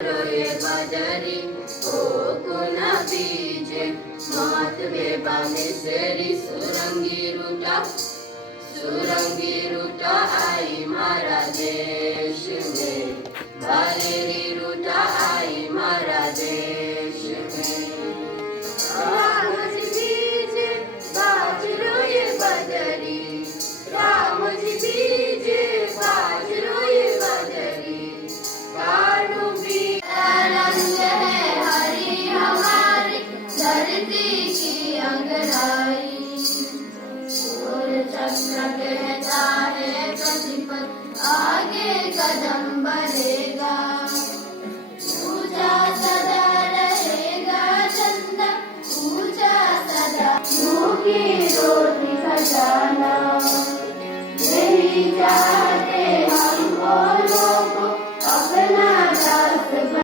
बदरी ओ कुना बीजे मातवे बामेश्वरी सुरंगी रूटा आई मारा देश में बालेरी रूटा आई मारा देश में रामजी बीजे बाजरो ये बदरी रामजी बीजे बाजरो ये बदरी कानू भी रंग है हरी हमारी धरती की अंगराई और चक्र कहता है प्रतिपद आगे कदम बढ़ेगा ऊंचा सदा रहेगा चंदा ऊंचा सदा मुंह की रोटी खजाना यही